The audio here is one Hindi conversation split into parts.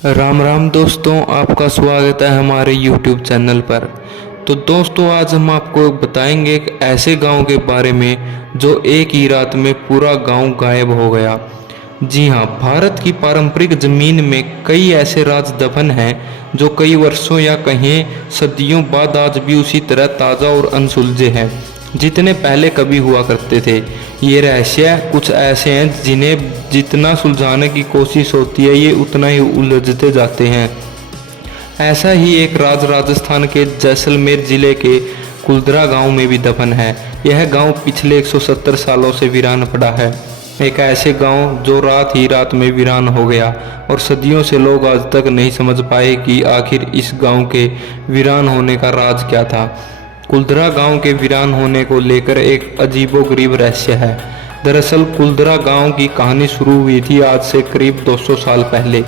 राम राम दोस्तों, आपका स्वागत है हमारे YouTube चैनल पर। तो दोस्तों, आज हम आपको बताएंगे एक ऐसे गांव के बारे में जो एक ही रात में पूरा गांव गायब हो गया। जी हाँ, भारत की पारंपरिक जमीन में कई ऐसे राज दफन हैं जो कई वर्षों या कहीं सदियों बाद आज भी उसी तरह ताज़ा और अनसुलझे हैं जितने पहले कभी हुआ करते थे। ये रहस्य कुछ ऐसे हैं जिन्हें जितना सुलझाने की कोशिश होती है ये उतना ही उलझते जाते हैं। ऐसा ही एक राज राजस्थान के जैसलमेर जिले के कुलधरा गांव में भी दफन है। यह गांव पिछले 170 सालों से वीरान पड़ा है। एक ऐसे गांव जो रात ही रात में वीरान हो गया और सदियों से लोग आज तक नहीं समझ पाए कि आखिर इस गांव के वीरान होने का राज क्या था। कुलधरा गांव के वीरान होने को लेकर एक अजीबोगरीब रहस्य है। दरअसल कुलधरा गांव की कहानी शुरू हुई थी आज से करीब 200 साल पहले,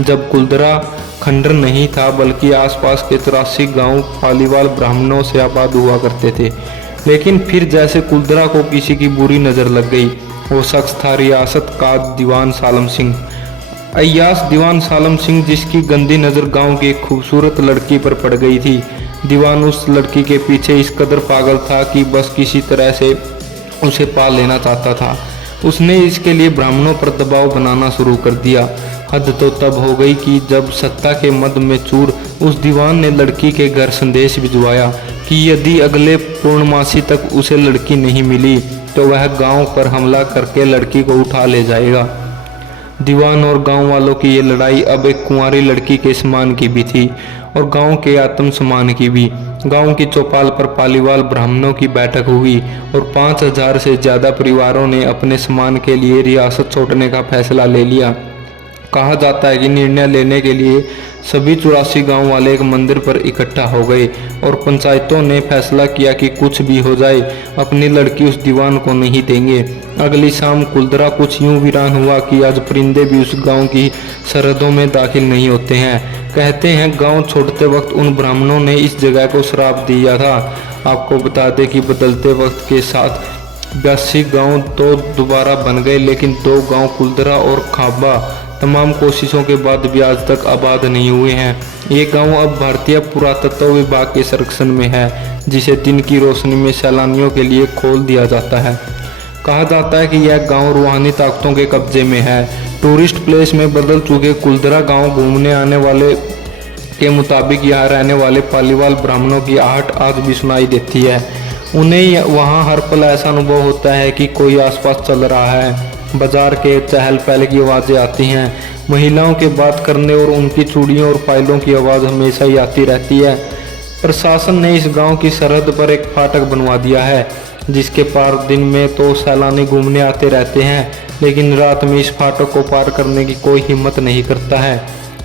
जब कुलधरा खंडर नहीं था बल्कि आसपास के 83 गांव पालीवाल ब्राह्मणों से आबाद हुआ करते थे। लेकिन फिर जैसे कुलधरा को किसी की बुरी नज़र लग गई। वो शख्स था रियासत का दीवान सालम सिंह, अय्यास दीवान सालम सिंह, जिसकी गंदी नज़र गांव की एक खूबसूरत लड़की पर पड़ गई थी। दीवान उस लड़की के पीछे इस कदर पागल था कि बस किसी तरह से उसे पा लेना चाहता था। उसने इसके लिए ब्राह्मणों पर दबाव बनाना शुरू कर दिया। हद तो तब हो गई कि जब सत्ता के मद में चूर उस दीवान ने लड़की के घर संदेश भिजवाया कि यदि अगले पूर्णमासी तक उसे लड़की नहीं मिली तो वह गांव पर हमला करके लड़की को उठा ले जाएगा। दीवान और गांव वालों की ये लड़ाई अब एक कुंवारी लड़की के सम्मान की भी थी और गांव के आत्म सम्मान की भी। गांव की चौपाल पर पालीवाल ब्राह्मणों की बैठक हुई और 5000 से ज़्यादा परिवारों ने अपने सम्मान के लिए रियासत छोड़ने का फैसला ले लिया। कहा जाता है कि निर्णय लेने के लिए सभी 84 गांव वाले एक मंदिर पर इकट्ठा हो गए और पंचायतों ने फैसला किया कि कुछ भी हो जाए अपनी लड़की उस दीवान को नहीं देंगे। अगली शाम कुलधरा कुछ यूं वीरान हुआ कि आज परिंदे भी उस गांव की सरहदों में दाखिल नहीं होते हैं। कहते हैं गांव छोड़ते वक्त उन ब्राह्मणों ने इस जगह को श्राप दिया था। आपको बता दें कि बदलते वक्त के साथ 82 गाँव तो दोबारा बन गए, लेकिन 2 गाँव कुलधरा और खाबा तमाम कोशिशों के बाद भी आज तक आबाद नहीं हुए हैं। ये गांव अब भारतीय पुरातत्व विभाग के संरक्षण में है, जिसे दिन की रोशनी में सैलानियों के लिए खोल दिया जाता है। कहा जाता है कि यह गांव रूहानी ताकतों के कब्जे में है। टूरिस्ट प्लेस में बदल चुके कुलधरा गांव घूमने आने वाले के मुताबिक यहाँ रहने वाले पालीवाल ब्राह्मणों की आहट आज भी सुनाई देती है। उन्हें वहाँ हर पल ऐसा अनुभव होता है कि कोई आसपास चल रहा है। बाजार के चहल पहल की आवाज़ें आती हैं। महिलाओं के बात करने और उनकी चूड़ियों और फाइलों की आवाज़ हमेशा ही आती रहती है। प्रशासन ने इस गांव की सरहद पर एक फाटक बनवा दिया है, जिसके पार दिन में तो सैलानी घूमने आते रहते हैं, लेकिन रात में इस फाटक को पार करने की कोई हिम्मत नहीं करता है।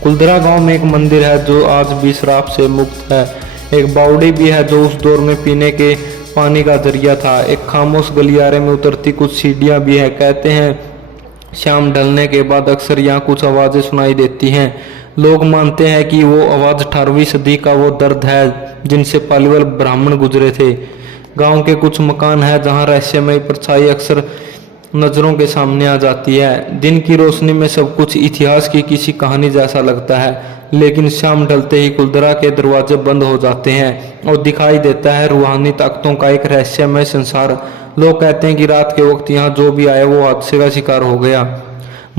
कुलधरा गांव में एक मंदिर है जो आज भी श्राप से मुक्त है। एक बावड़ी भी है जो उस दौर में पीने के पानी का जरिया था। एक खामोश गलियारे में उतरती कुछ सीढ़ियां भी है। कहते हैं शाम ढलने के बाद अक्सर यहाँ कुछ आवाज़ें सुनाई देती हैं। लोग मानते हैं कि वो आवाज़ 18वीं सदी का वो दर्द है जिनसे पालीवाल ब्राह्मण गुजरे थे। गांव के कुछ मकान है जहाँ रहस्यमय परछाई अक्सर नज़रों के सामने आ जाती है। दिन की रोशनी में सब कुछ इतिहास की किसी कहानी जैसा लगता है, लेकिन शाम ढलते ही कुलधरा के दरवाजे बंद हो जाते हैं और दिखाई देता है रूहानी ताकतों का एक रहस्यमय संसार। लोग कहते हैं कि रात के वक्त यहाँ जो भी आया वो हादसे का शिकार हो गया।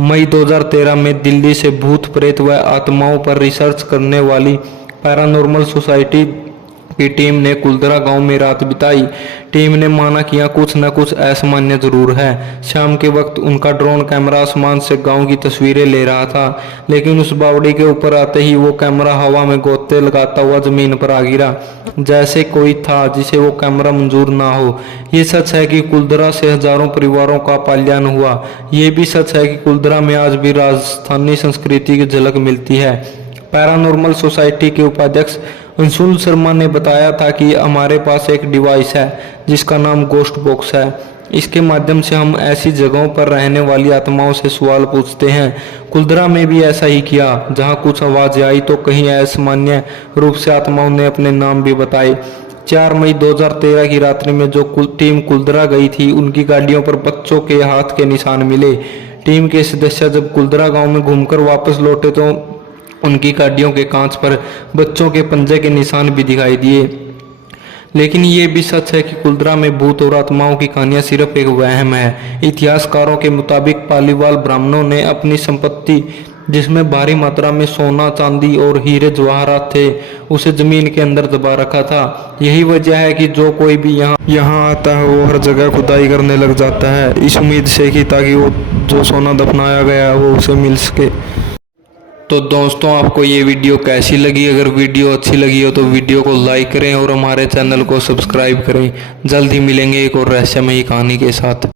मई 2013 में दिल्ली से भूत प्रेत व आत्माओं पर रिसर्च करने वाली पैरानॉर्मल सोसाइटी की टीम ने कुलधरा गांव में रात बिताई। टीम ने माना कि यहाँ कुछ न कुछ असामान्य जरूर है। शाम के वक्त उनका ड्रोन कैमरा आसमान से गांव की तस्वीरें ले रहा था, लेकिन उस बावड़ी के ऊपर आते ही वो कैमरा हवा में गोते लगाता हुआ जमीन पर आ गिरा, जैसे कोई था जिसे वो कैमरा मंजूर ना हो। ये सच है कि कुलधरा से हजारों परिवारों का पलायन हुआ। ये भी सच है कि कुलधरा में आज भी राजस्थानी संस्कृति की झलक मिलती है। पैरानॉर्मल सोसाइटी के उपाध्यक्ष अंशुल शर्मा ने बताया था कि हमारे पास एक डिवाइस है जिसका नाम गोस्ट बॉक्स है। इसके माध्यम से हम ऐसी जगहों पर रहने वाली आत्माओं से सवाल पूछते हैं। कुलधरा में भी ऐसा ही किया। जहां कुछ आवाज़ आई तो कहीं असामान्य रूप से आत्माओं ने अपने नाम भी बताए। 4 मई 2013 की रात्रि में जो टीम कुलधरा गई थी उनकी गाड़ियों पर बच्चों के हाथ के निशान मिले। टीम के सदस्य जब कुलधरा गांव में घूमकर वापस लौटे तो उनकी गाड़ियों के कांच पर बच्चों के पंजे के निशान भी दिखाई दिए। लेकिन ये भी सच है कि कुल्दरा में भूत और आत्माओं की कहानियां सिर्फ एक वहम है। इतिहासकारों के मुताबिक पालीवाल ब्राह्मणों ने अपनी संपत्ति, जिसमें भारी मात्रा में सोना, चांदी और हीरे जवाहरात थे, उसे जमीन के अंदर दबा रखा था। यही वजह है कि जो कोई भी यहाँ आता है वो हर जगह खुदाई करने लग जाता है, इस उम्मीद से कि ताकि वो जो सोना दफनाया गया है वो उसे मिल सके। तो दोस्तों, आपको ये वीडियो कैसी लगी? अगर वीडियो अच्छी लगी हो तो वीडियो को लाइक करें और हमारे चैनल को सब्सक्राइब करें। जल्द ही मिलेंगे एक और रहस्यमयी कहानी के साथ।